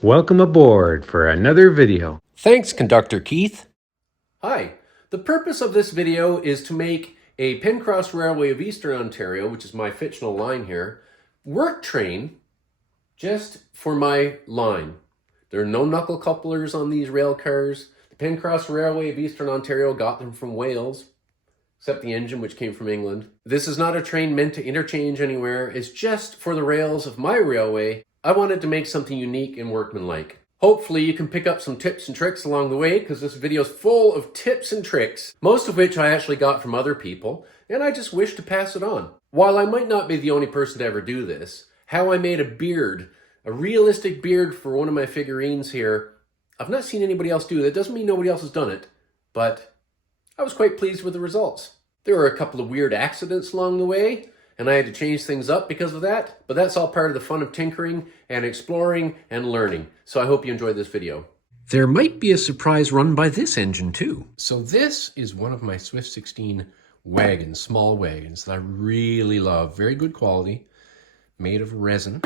Welcome aboard for another video. Thanks, Conductor Keith. Hi. The purpose of this video is to make a Penncross Railway of Eastern Ontario, which is my fictional line here, work train just for my line. There are no knuckle couplers on these rail cars. The Penncross Railway of Eastern Ontario got them from Wales, except the engine, which came from England. This is not a train meant to interchange anywhere. It's just for the rails of my railway. I wanted to make something unique and workmanlike. Hopefully you can pick up some tips and tricks along the way, because this video is full of tips and tricks, most of which I actually got from other people, and I just wish to pass it on. While I might not be the only person to ever do this, how I made a beard, a realistic beard for one of my figurines here, I've not seen anybody else do that. Doesn't mean nobody else has done it, but I was quite pleased with the results. There were a couple of weird accidents along the way, and I had to change things up because of that, but that's all part of the fun of tinkering and exploring and learning. So I hope you enjoyed this video. There might be a surprise run by this engine too. So this is one of my Swift 16 wagons, small wagons that I really love. Very good quality, made of resin.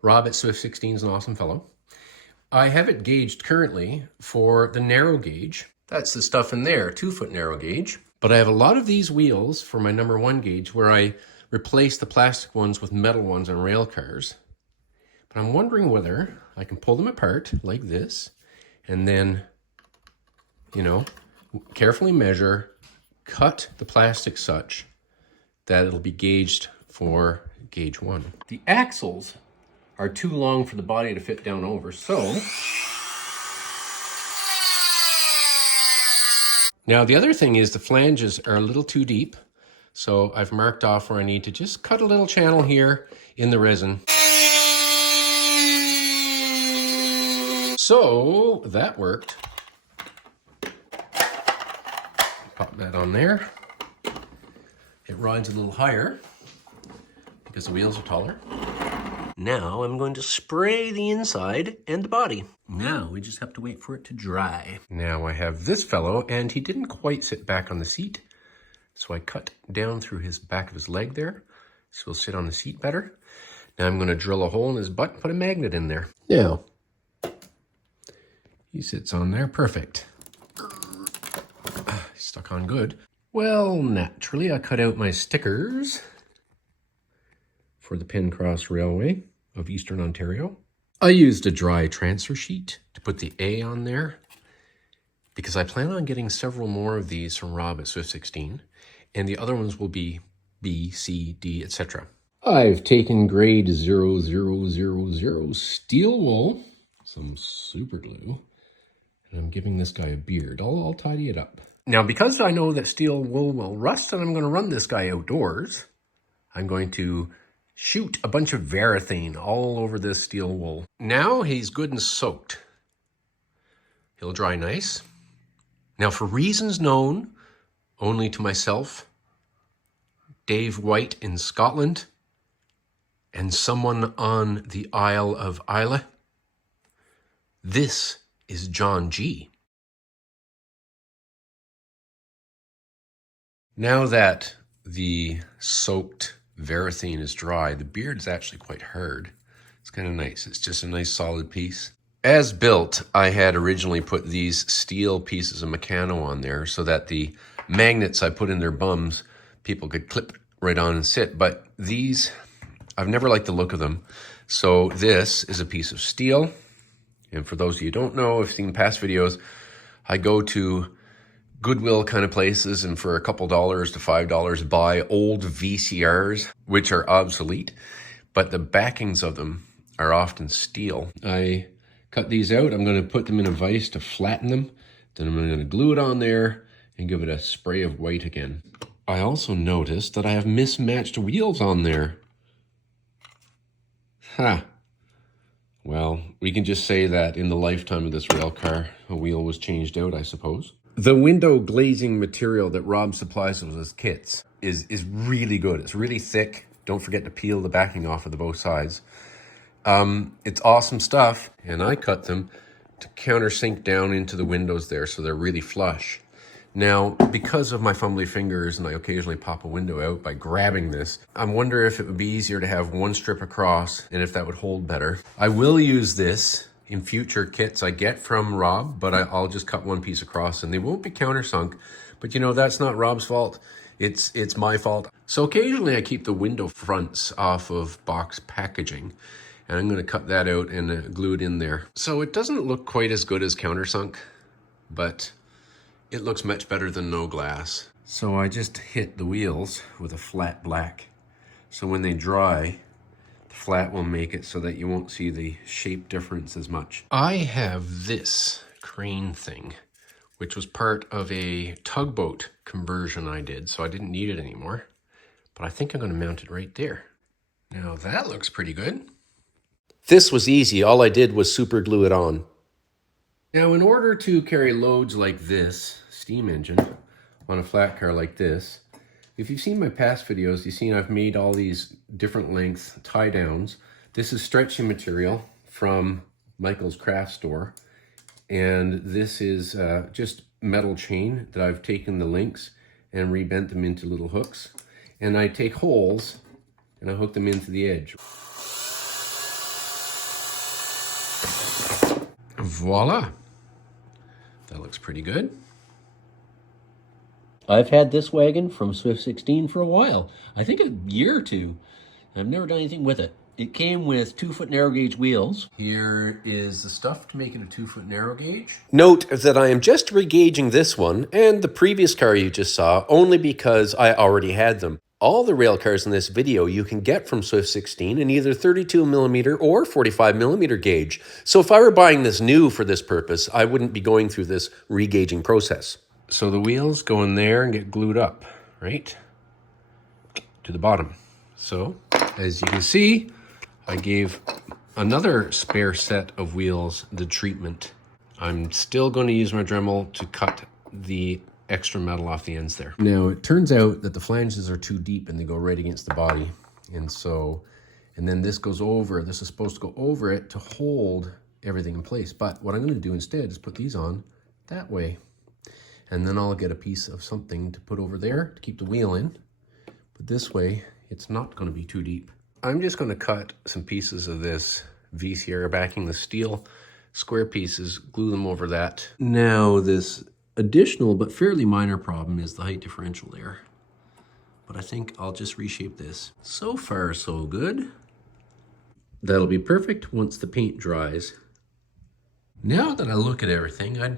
Rob at Swift 16 is an awesome fellow. I have it gauged currently for the narrow gauge. That's the stuff in there, 2-foot narrow gauge. But I have a lot of these wheels for my number 1 gauge where I replace the plastic ones with metal ones on rail cars. But I'm wondering whether I can pull them apart like this and then, carefully measure, cut the plastic such that it'll be gauged for gauge 1. The axles are too long for the body to fit down over, so now, the other thing is the flanges are a little too deep, so I've marked off where I need to just cut a little channel here in the resin. So, that worked. Pop that on there. It rides a little higher because the wheels are taller. Now I'm going to spray the inside and the body. Now we just have to wait for it to dry. Now I have this fellow, and he didn't quite sit back on the seat. So I cut down through his back of his leg there, so he'll sit on the seat better. Now I'm going to drill a hole in his butt and put a magnet in there. Now, he sits on there, perfect. Stuck on good. Well, naturally I cut out my stickers for the Penncross Railway of Eastern Ontario. I used a dry transfer sheet to put the A on there because I plan on getting several more of these from Rob at Swift 16, and the other ones will be B, C, D, etc. I've taken grade 0000 steel wool, some super glue, and I'm giving this guy a beard. I'll tidy it up. Now, because I know that steel wool will rust and I'm going to run this guy outdoors, I'm going to shoot a bunch of varathane all over this steel wool. Now he's good and soaked. He'll dry nice. Now, for reasons known only to myself, Dave White in Scotland, and someone on the Isle of Islay, this is John G. Now that the soaked varathane is dry, the beard's actually quite hard. It's kind of nice. It's just a nice solid piece. As built, I had originally put these steel pieces of Meccano on there so that the magnets I put in their bums, people could clip right on and sit. But these, I've never liked the look of them. So this is a piece of steel. And for those of you who don't know, if you've seen past videos, I go to Goodwill kind of places and for a couple dollars to $5 buy old VCRs, which are obsolete, but the backings of them are often steel. I cut these out. I'm going to put them in a vise to flatten them. Then I'm going to glue it on there and give it a spray of white again. I also noticed that I have mismatched wheels on there. Ha! Well, we can just say that in the lifetime of this rail car, a wheel was changed out, I suppose. The window glazing material that Rob supplies us with kits is really good. It's really thick. Don't forget to peel the backing off of the both sides. It's awesome stuff, and I cut them to countersink down into the windows there so they're really flush. Now, because of my fumbly fingers and I occasionally pop a window out by grabbing this, I wonder if it would be easier to have one strip across and if that would hold better. I will use this in future kits I get from Rob, but I'll just cut one piece across and they won't be countersunk. But you know, that's not Rob's fault. It's my fault. So occasionally I keep the window fronts off of box packaging, and I'm gonna cut that out and glue it in there. So it doesn't look quite as good as countersunk, but it looks much better than no glass. So I just hit the wheels with a flat black. So when they dry, the flat will make it so that you won't see the shape difference as much. I have this crane thing, which was part of a tugboat conversion I did, so I didn't need it anymore. But I think I'm gonna mount it right there. Now that looks pretty good. This was easy. All I did was super glue it on. Now, in order to carry loads like this steam engine on a flat car like this, if you've seen my past videos, you've seen I've made all these different length tie downs. This is stretchy material from Michael's craft store. And this is just metal chain that I've taken the links and rebent them into little hooks. And I take holes and I hook them into the edge. Voila. That looks pretty good. I've had this wagon from Swift 16 for a while. I think a year or two. I've never done anything with it. It came with 2-foot narrow gauge wheels. Here is the stuff to make it a 2-foot narrow gauge. Note that I am just regauging this one and the previous car you just saw only because I already had them. All the rail cars in this video you can get from Swift 16 in either 32mm or 45mm gauge. So if I were buying this new for this purpose, I wouldn't be going through this regauging process. So the wheels go in there and get glued up, right? To the bottom. So, as you can see, I gave another spare set of wheels the treatment. I'm still going to use my Dremel to cut the extra metal off the ends there. Now, it turns out that the flanges are too deep and they go right against the body. And then this goes over, this is supposed to go over it to hold everything in place. But what I'm going to do instead is put these on that way. And then I'll get a piece of something to put over there to keep the wheel in. But this way, it's not going to be too deep. I'm just going to cut some pieces of this VCR backing, the steel square pieces, glue them over that. Now, this additional but fairly minor problem is the height differential there. But I think I'll just reshape this. So far, so good. That'll be perfect once the paint dries. Now that I look at everything, I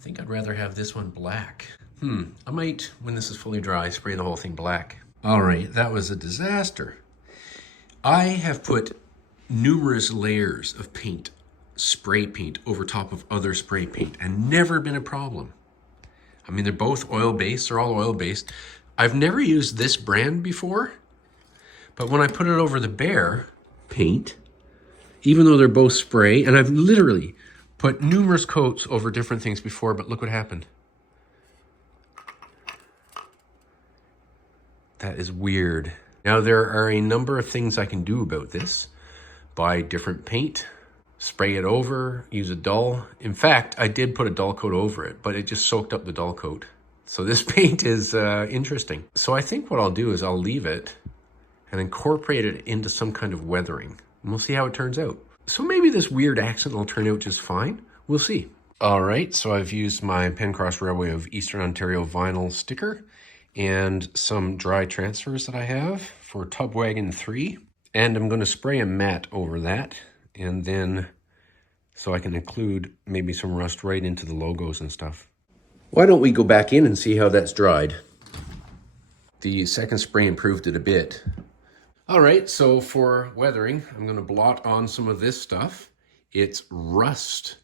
think I'd rather have this one black. I might, when this is fully dry, spray the whole thing black. All right, that was a disaster. I have put numerous layers of paint, spray paint, over top of other spray paint, and never been a problem. I mean, they're both oil-based, they're all oil-based. I've never used this brand before, but when I put it over the Bear paint, even though they're both spray, and I've literally put numerous coats over different things before, but look what happened. That is weird. Now, there are a number of things I can do about this. Buy different paint, spray it over, use a dull. In fact, I did put a dull coat over it, but it just soaked up the dull coat. So this paint is interesting. So I think what I'll do is I'll leave it and incorporate it into some kind of weathering. And we'll see how it turns out. So maybe this weird accent will turn out just fine. We'll see. All right, so I've used my Pencross Railway of Eastern Ontario vinyl sticker and some dry transfers that I have for Tub Wagon 3. And I'm going to spray a matte over that, and then so I can include maybe some rust right into the logos and stuff. Why don't we go back in and see how that's dried? The second spray improved it a bit. All right, so for weathering, I'm going to blot on some of this stuff. It's rust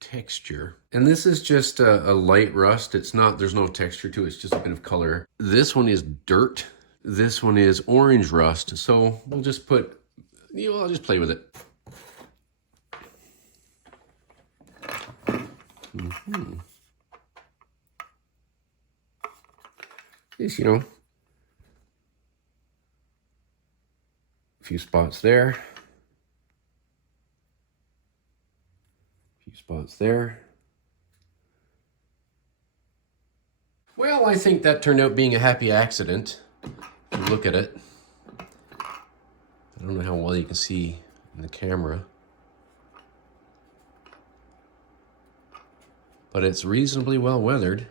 texture. And this is just a light rust. It's not, there's no texture to it, it's just a bit of color. This one is dirt. This one is orange rust. So we'll just put, I'll just play with it. Just, a few spots there. A few spots there. Well, I think that turned out being a happy accident. If you look at it. I don't know how well you can see in the camera. But it's reasonably well weathered.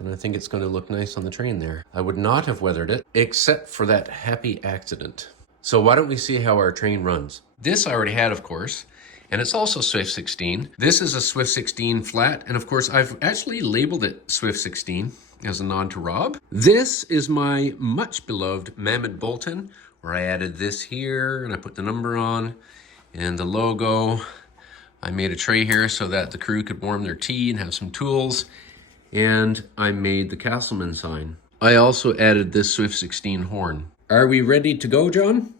And I think it's going to look nice on the train there. I would not have weathered it, except for that happy accident. So why don't we see how our train runs? This I already had, of course. And it's also Swift 16. This is a Swift 16 flat. And of course, I've actually labeled it Swift 16 as a nod to Rob. This is my much beloved Mamod Bolton, where I added this here and I put the number on and the logo. I made a tray here so that the crew could warm their tea and have some tools. And I made the Casselman sign. I also added this Swift 16 horn. Are we ready to go, John?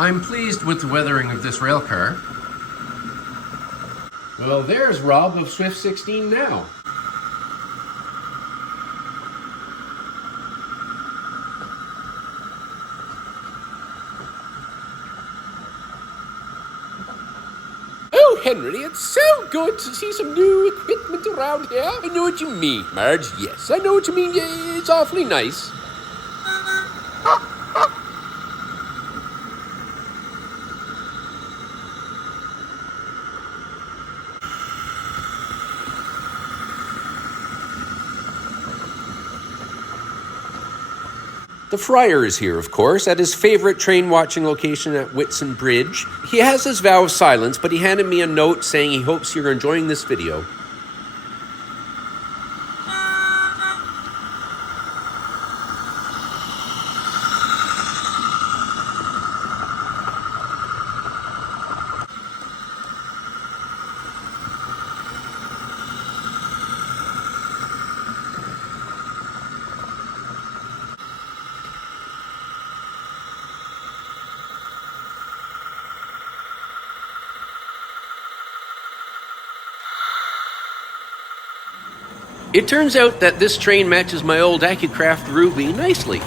I'm pleased with the weathering of this rail car. Well, there's Rob of Swift 16 now. Oh, Henry, it's so good to see some new equipment around here. I know what you mean, Marge. Yes, I know what you mean. It's awfully nice. The Friar is here, of course, at his favorite train watching location at Whitson Bridge. He has his vow of silence, but he handed me a note saying he hopes you're enjoying this video. It turns out that this train matches my old AccuCraft Ruby nicely.